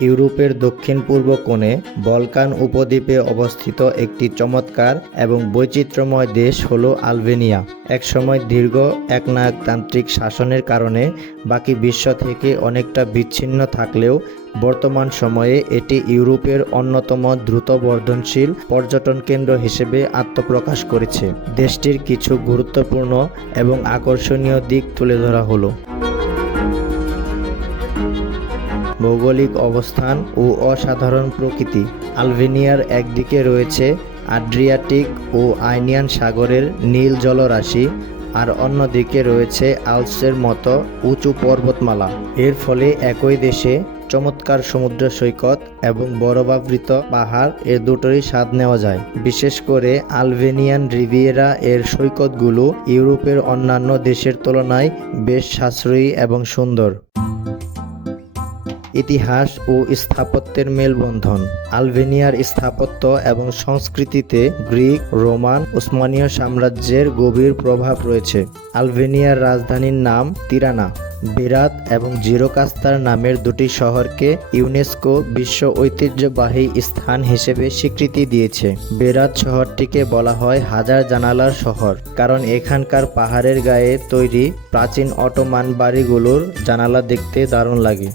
ইউরোপের দক্ষিণ-পূর্ব কোণে বলকান উপদ্বীপে অবস্থিত একটি চমৎকার এবং বৈচিত্র্যময় দেশ হল আলবেনিয়া। একসময় দীর্ঘ একনায়কতান্ত্রিক শাসনের কারণে বাকি বিশ্ব থেকে অনেকটা বিচ্ছিন্ন থাকলেও বর্তমান সময়ে এটি ইউরোপের অন্যতম দ্রুত বর্ধনশীল পর্যটন কেন্দ্র হিসেবে আত্মপ্রকাশ করেছে। দেশটির কিছু গুরুত্বপূর্ণ এবং আকর্ষণীয় দিক তুলে ধরা হলো। ভৌগোলিক অবস্থান ও অসাধারণ প্রকৃতি। আলবেনিয়ার একদিকে রয়েছে আড্রিয়াটিক ও আইনিয়ান সাগরের নীল জলরাশি, আর অন্যদিকে রয়েছে আল্পসের মতো উঁচু পর্বতমালা। এর ফলে একই দেশে চমৎকার সমুদ্র সৈকত এবং বরফাবৃত পাহাড় এর দুটোরই স্বাদ নেওয়া যায়। বিশেষ করে আলবেনিয়ান রিভিয়েরা এর সৈকতগুলো ইউরোপের অন্যান্য দেশের তুলনায় বেশ সাশ্রয়ী এবং সুন্দর। ইতিহাস ও স্থাপত্যের মেলবন্ধন। আলবেনিয়ার স্থাপত্য এবং সংস্কৃতিতে গ্রিক, রোমান, উসমানীয় সাম্রাজ্যের গভীর প্রভাব রয়েছে। আলবেনিয়ার রাজধানীর নাম তিরানা। বেরাত এবং জিরোকাস্তার নামের দুটি শহরকে ইউনেস্কো বিশ্ব ঐতিহ্যবাহী স্থান হিসেবে স্বীকৃতি দিয়েছে। বেরাত শহরটিকে বলা হয় হাজার জানালার শহর, কারণ এখানকার পাহাড়ের গায়ে তৈরি প্রাচীন অটোমান বাড়িগুলোর জানালা দেখতে দারুণ লাগে।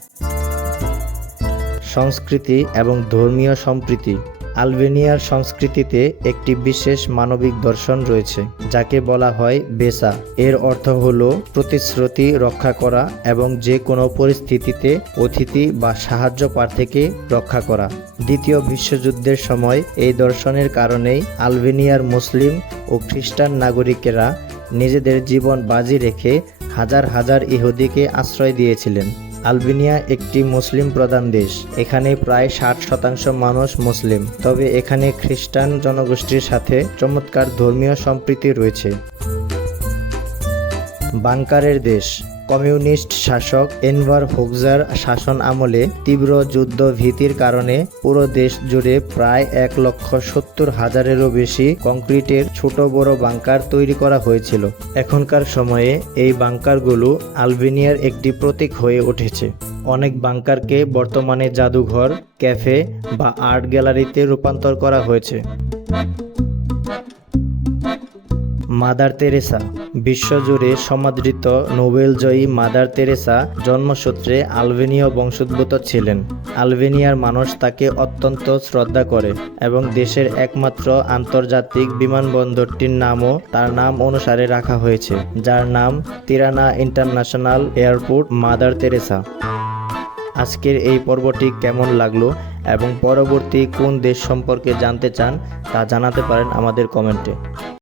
সংস্কৃতি এবং ধর্মীয় সম্প্রীতি। আলবেনিয়ার সংস্কৃতিতে একটি বিশেষ মানবিক দর্শন রয়েছে, যাকে বলা হয় বেসা। এর অর্থ হল প্রতিশ্রুতি রক্ষা করা এবং যে কোনো পরিস্থিতিতে অতিথি বা সাহায্য প্রার্থীকে রক্ষা করা। দ্বিতীয় বিশ্বযুদ্ধের সময় এই দর্শনের কারণেই আলবেনিয়ার মুসলিম ও খ্রিস্টান নাগরিকেরা নিজেদের জীবন বাজি রেখে হাজার হাজার ইহুদিকে আশ্রয় দিয়েছিলেন। আলবেনিয়া একটি মুসলিম প্রধান দেশ। এখানে প্রায় 60% মানুষ মুসলিম, তবে এখানে খ্রিস্টান জনগোষ্ঠীর সাথে চমৎকার ধর্মীয় সম্প্রীতি রয়েছে। বাংকারের দেশ। কমিউনিস্ট শাসক এনভার হোক্সার শাসন আমলে তীব্র যুদ্ধ ভীতির কারণে পুরো দেশ জুড়ে প্রায় 1,70,000-এরও বেশি কংক্রিটের ছোট বড় বাংকার তৈরি করা হয়েছিল। এখনকার সময়ে এই বাংকারগুলো আলবেনিয়ার একটি প্রতীক হয়ে উঠেছে। অনেক বাংকারকে বর্তমানে জাদুঘর, ক্যাফে বা আর্ট গ্যালারিতে রূপান্তর করা হয়েছে। Mother Teresa. বিশ্বজুড়ে সমাদৃত নোবেলজয়ী মাদার তেরেসা জন্মসূত্রে আলবেনীয় বংশোদ্ভূত ছিলেন। আলবেনিয়ার মানুষ তাকে অত্যন্ত শ্রদ্ধা করে এবং দেশের একমাত্র আন্তর্জাতিক বিমানবন্দরটির নামও তার নাম অনুসারে রাখা হয়েছে, যার নাম Tirana international airport mother Teresa. আজকের এই পর্বটি কেমন লাগলো এবং পরবর্তী কোন দেশ সম্পর্কে জানতে চান তা জানাতে পারেন আমাদের কমেন্টে।